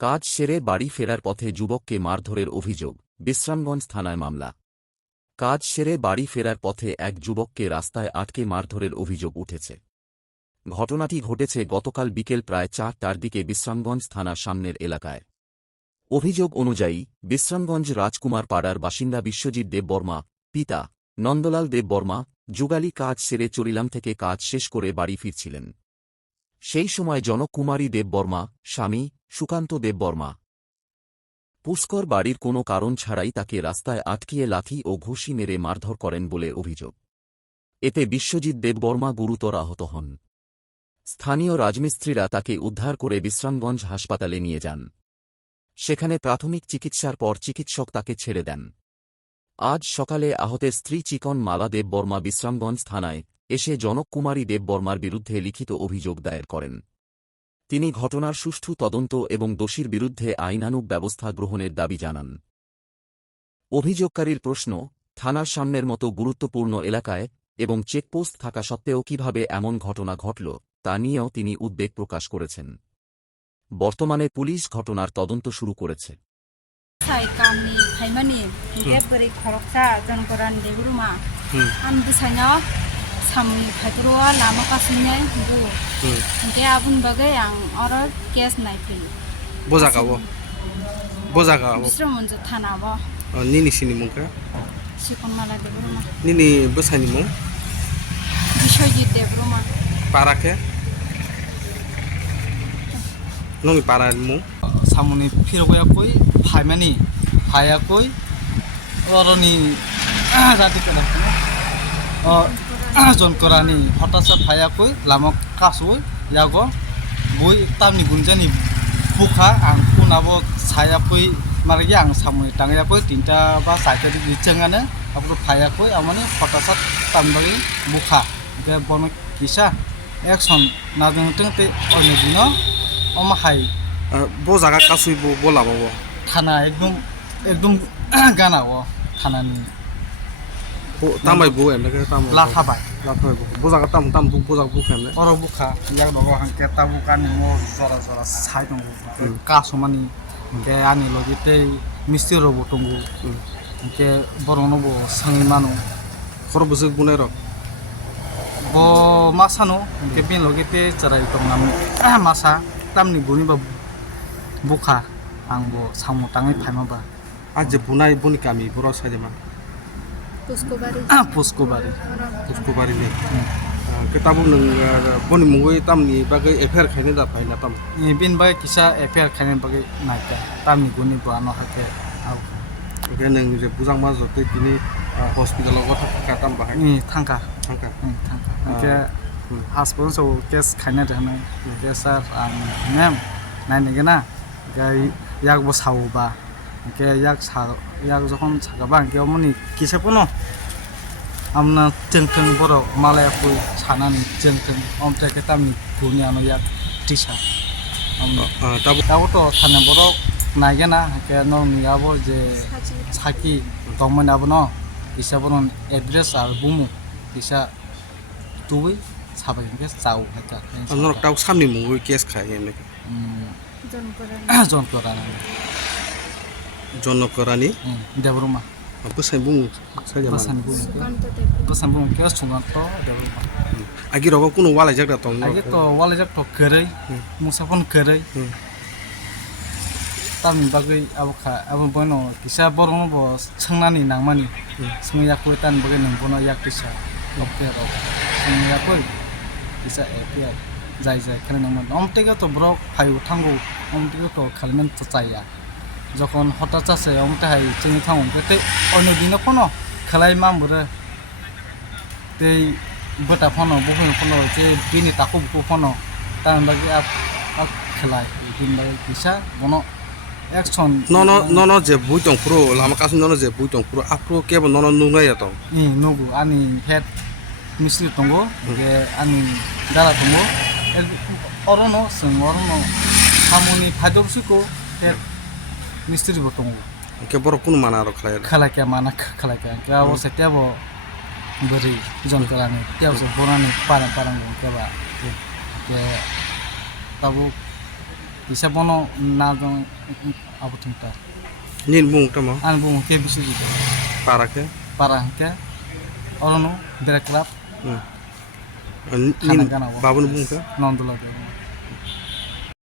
কাজ সেরে বাড়ি ফেরার পথে যুবককে মারধরের অভিযোগ, বিশ্রামগঞ্জ থানায় মামলা। কাজ সেরে বাড়ি ফেরার পথে এক যুবককে রাস্তায় আটকে মারধরের অভিযোগ উঠেছে। ঘটনাটি ঘটেছে গতকাল বিকেল প্রায় 4টার দিকে বিশ্রামগঞ্জ থানার সামনের এলাকায়। অভিযোগ অনুযায়ী বিশ্রামগঞ্জ রাজকুমার পাড়ার বাসিন্দা বিশ্বজিৎ দেববর্মা, পিতা নন্দলাল দেববর্মা, যুগালী কাজ সেরে চরিলাম থেকে কাজ শেষ করে বাড়ি ফিরছিলেন। সেই সময় জনক কুমারী দেববর্মা, স্বামী সুকান্ত দেববর্মা পুষ্কর বাড়ির কোনো কারণ ছাড়াই তাকে রাস্তায় আটকিয়ে লাথি ও ঘুষি মেরে মারধর করেন বলে অভিযোগ। এতে বিশ্বজিৎ দেববর্মা গুরুতর আহত হন। স্থানীয় রাজমিস্ত্রিরা তাকে উদ্ধার করে বিশ্রামগঞ্জ হাসপাতালে নিয়ে যান। সেখানে প্রাথমিক চিকিৎসার পর চিকিৎসক তাকে ছেড়ে দেন। আজ সকালে আহতের স্ত্রী চিকন মালা দেববর্মা বিশ্রামগঞ্জ থানায় এসে জনক কুমারী দেববর্মার বিরুদ্ধে লিখিত অভিযোগ দায়ের করেন। তিনি ঘটনার সুষ্ঠু তদন্ত এবং দোষীর বিরুদ্ধে আইনানুগ ব্যবস্থা গ্রহণের দাবি জানান। অভিযোগকারীর প্রশ্ন, থানার সামনের মতো গুরুত্বপূর্ণ এলাকায় এবং চেকপোস্ট থাকা সত্ত্বেও কিভাবে এমন ঘটনা ঘটল তা নিয়েও তিনি উদ্বেগ প্রকাশ করেছেন। বর্তমানে পুলিশ ঘটনার তদন্ত শুরু করেছে। Samni phatrua lama kasihnya bu, ke abun bagai yang orang kes naik Boza kawo. Bisro munjuk thana bo. Nini sini mungka. Sikon malah de rumah. Nini besani mung. Biswajit de rumah. Parake. Nongi para mung. Samuni phirogoya koi phaimani phaya koi oroni jati kala. Jonkorani hotasa phaya koi lama kasoi yago boi tamni gunjani bukha ang punabo saya koi margi ang samui tangya koi tinta ba saita di jengane apro phaya koi amani hotasa tambagi bukha ge bono kisa action nadung tengte oni dino omahai Bo jaga kasui bo bola bo. thana ekdom gana wo thana ni Bo tamai bo em ke tam. lathabai Lathabai bo. Bo jaga tam bo jaga bo kem. oro bukha yak dogo hangke tabu kani mo jora sai dong ka somani ke ani logite mistiro bo tongu ke borono bo sangi manu Khoro busuk bunai rok. bo masano ke bin logite charai tongnam masa tamni buni ba bukha ang bo samu tangai phaima ba Aje bunai buni kami boro sajema. Puskobari Usko bari ne. Ketabu nang boni mungoi tamni bagai affair khaine da paina tam. bin ba kisa affair khane bagai naika tamni guni bo ano hake au Ke nang je bujang ma jote kini hospital go ka tam bahai. ni thangka Thangka. ke hospital so kes khane dana ke sir ma'am nai ne gana gai yak bo sau ba ke yak যখন সাগাবা ke omoni kisa puno amna jengteng boro malaya pu sanani jengteng omte ke tamni guni ano yak tisa Tabu tawo to thane boro naigena ke no niabo je saki tongmen abono isa bonon address ar bumu isa tuwi sabai ke sau hata anor tau samni mungoi kes khai ne. jon korana Jonokorani debruma besai bung sajema. pesan bung ke sungato debruma Agi rogo kuno wala jagda tong. age to wala jak to kerai musapon kerai tam bagai abukha abo bono kisa borong bo sangnani nangmani sungya ko tan bagai nang bono yak kisa lokter ro sungya ko kisa API jai kana nangman omtega to brok phayu thangu omtega to khalmen chaya যখন হঠাৎ আছে অমতে high চিনি থাম তে অন্য দিন কোনো খেলাই মামবরে তেই বটা ফনো বহু ফনো যে বিনি তাকু বুকু ফনো তার বাকি আপ খেলাই দিন বাকি কিসা বনো action No je buitong pro lama kasu no je buitong pro apro kebo no nungai to. nugu ani head misri tongo ge ani dara tongo orono sing orono hamoni phadobsiko head Mistri botong, Ke boro kuno mana ro khlai. khala ke mana khala ke abo setia bo beri jon kalani tiao se borani parang ke ba ke tabu kisa bono na dong abo tungta nin bung tamo an bung ke bisi gitu parake para ke orono direklap nin Kana babun bung ka nondola